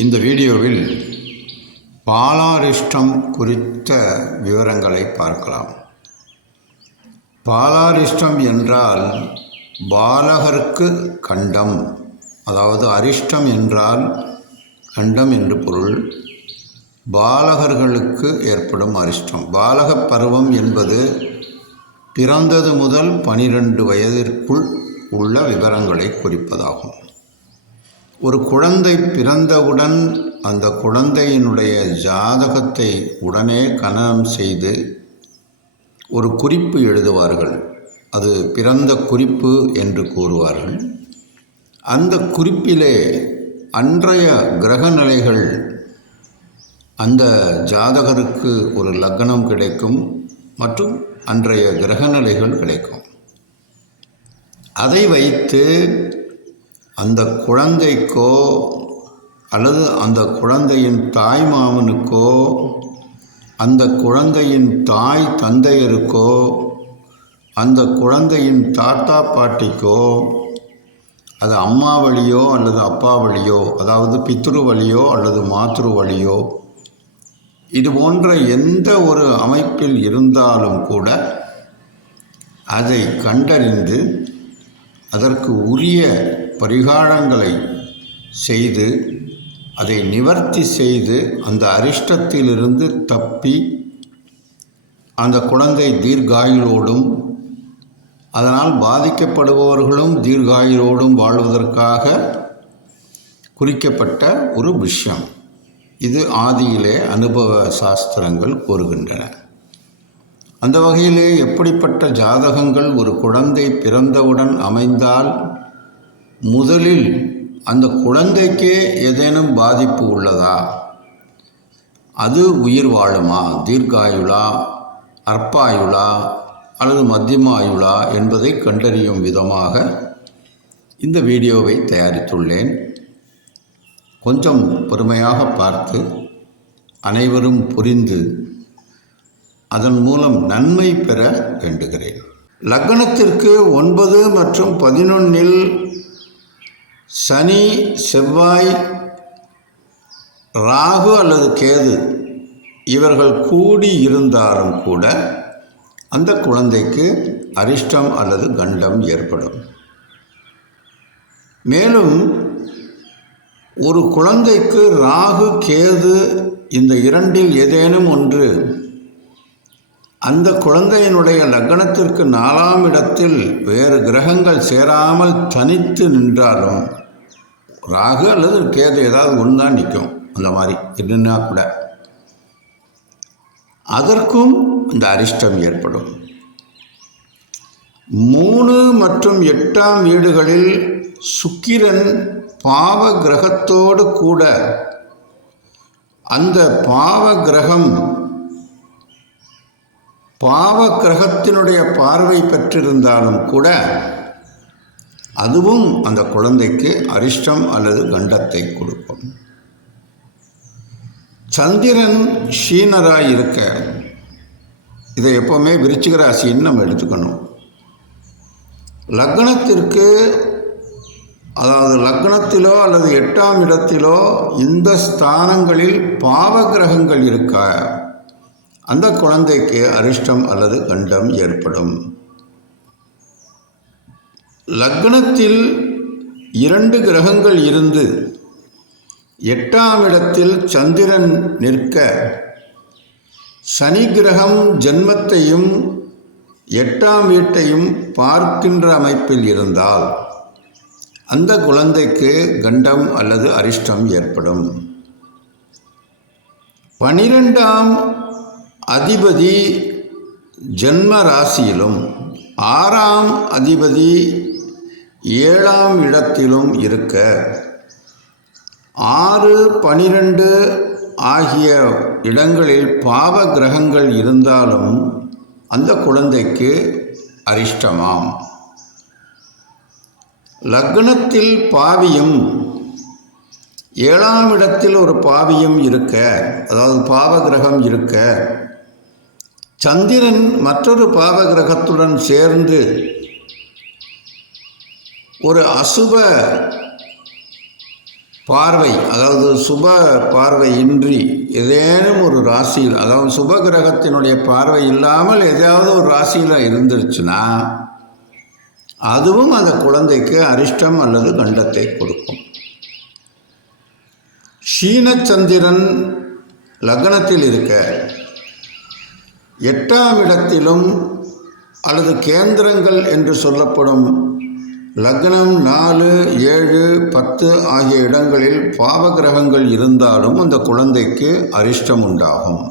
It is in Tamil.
இந்த வீடியோவில் பாலாரிஷ்டம் குறித்த விவரங்களை பார்க்கலாம். பாலாரிஷ்டம் என்றால் பாலகர்க்கு கண்டம் அதாவது அரிஷ்டம் என்றால் கண்டம் என்று பொருள். பாலகர்களுக்கு ஏற்படும் அரிஷ்டம். பாலக பருவம் என்பது பிறந்தது முதல் பனிரெண்டு வயதிற்குள் உள்ள விவரங்களை குறிப்பதாகும். ஒரு குழந்தை பிறந்தவுடன் அந்த குழந்தையினுடைய ஜாதகத்தை உடனே கணனம் செய்து ஒரு குறிப்பு எழுதுவார்கள். அது பிறந்த குறிப்பு என்று கூறுவார்கள். அந்த குறிப்பிலே அன்றைய கிரக நிலைகள் அந்த ஜாதகருக்கு ஒரு லக்னம் கிடைக்கும் மற்றும் அன்றைய கிரக நிலைகள் கிடைக்கும். அதை வைத்து அந்த குழந்தைக்கோ அல்லது அந்த குழந்தையின் தாய் மாமனுக்கோ அந்த குழந்தையின் தாய் தந்தையருக்கோ அந்த குழந்தையின் தாத்தா பாட்டிக்கோ அது அம்மா வழியோ அல்லது அப்பா வழியோ அதாவது பித்ரு வழியோ அல்லது மாத்ரு வழியோ இது போன்ற எந்த ஒரு அமைப்பில் இருந்தாலும் கூட அதை கண்டறிந்து அதற்கு உரிய பரிகாரங்களை செய்து அதை நிவர்த்தி செய்து அந்த அரிஷ்டத்திலிருந்து தப்பி அந்த குழந்தை தீர்காயுளோடும் அதனால் பாதிக்கப்படுபவர்களும் தீர்காயுளோடும் வாழ்வதற்காக குறிக்கப்பட்ட ஒரு விஷயம். இது ஆதியிலே அனுபவ சாஸ்திரங்கள் கூறுகின்றன. அந்த வகையிலே எப்படிப்பட்ட ஜாதகங்கள் ஒரு குழந்தை பிறந்தவுடன் அமைந்தால் முதலில் அந்த குழந்தைக்கே ஏதேனும் பாதிப்பு உள்ளதா? அது உயிர் வாழுமா? தீர்காயுளா அற்பாயுளா? அல்லது மத்தியமாயுளா? என்பதை கண்டறியும் விதமாக இந்த வீடியோவை தயாரித்துள்ளேன். கொஞ்சம் பொறுமையாக பார்த்து அனைவரும் புரிந்து அதன் மூலம் நன்மை பெற வேண்டுகிறேன். லக்னத்திற்கு ஒன்பது மற்றும் பதினொன்னில் சனி செவ்வாய் ராகு அல்லது கேது இவர்கள் கூடி இருந்தாலும் கூட அந்த குழந்தைக்கு அரிஷ்டம் அல்லது கண்டம் ஏற்படும். மேலும் ஒரு குழந்தைக்கு ராகு கேது இந்த இரண்டில் ஏதேனும் ஒன்று அந்த குழந்தையினுடைய லக்னத்திற்கு நாலாம் இடத்தில் வேறு கிரகங்கள் சேராமல் தனித்து நின்றாலும் ராகு அல்லது கேது ஏதாவது ஒன்று தான் நிற்கும் அந்த மாதிரி என்னன்னா கூட. அதற்கும் இந்த அரிஷ்டம் ஏற்படும். மூணு மற்றும் எட்டாம் வீடுகளில் சுக்கிரன் பாவ கிரகத்தோடு கூட அந்த பாவ கிரகம் பாவ கிரகத்தினுடைய பார்வை பெற்றிருந்தாலும் கூட அதுவும் அந்த குழந்தைக்கு அரிஷ்டம் அல்லது கண்டத்தை கொடுக்கும். சந்திரன் ஷீனராக இருக்க இதை எப்போவுமே விருச்சிக ராசின்னு நம்ம எடுத்துக்கணும். லக்னத்திற்கு அதாவது லக்னத்திலோ அல்லது எட்டாம் இடத்திலோ இந்த ஸ்தானங்களில் பாவ கிரகங்கள் இருக்க? அந்த குழந்தைக்கு அரிஷ்டம் அல்லது கண்டம் ஏற்படும். லக்னத்தில் இரண்டு கிரகங்கள் இருந்து எட்டாம் இடத்தில் சந்திரன் நிற்க சனி கிரகம் ஜென்மத்தையும் எட்டாம் வீட்டையும் பார்க்கின்ற அமைப்பில் இருந்தால் அந்த குழந்தைக்கு கண்டம் அல்லது அரிஷ்டம் ஏற்படும். பனிரெண்டாம் அதிபதி ஜென்ம ராசியிலும் ஆறாம் அதிபதி ஏழாம் இடத்திலும் இருக்க ஆறு பனிரெண்டு ஆகிய இடங்களில் பாவ கிரகங்கள் இருந்தாலும் அந்த குழந்தைக்கு அரிஷ்டமாம். லக்னத்தில் பாவியும் ஏழாம் இடத்தில் ஒரு பாவியும் இருக்க அதாவது பாவ கிரகம் இருக்க சந்திரன் மற்றொரு பாவ கிரகத்துடன் சேர்ந்து ஒரு அசுப பார்வை அதாவது சுப பார்வை இன்றி ஏதேனும் ஒரு ராசியில் அதாவது சுப கிரகத்தினுடைய பார்வை இல்லாமல் ஏதாவது ஒரு ராசியில் இருந்துருச்சுன்னா அதுவும் அந்த குழந்தைக்கு அரிஷ்டம் அல்லது கண்டத்தை கொடுக்கும். சீனச்சந்திரன் லக்னத்தில் இருக்க எட்டாம் இடத்திலும் அல்லது கேந்திரங்கள் என்று சொல்லப்படும் லக்னம் நாலு ஏழு பத்து ஆகிய இடங்களில் பாவகிரகங்கள் இருந்தாலும் அந்த குழந்தைக்கு அரிஷ்டம் உண்டாகும்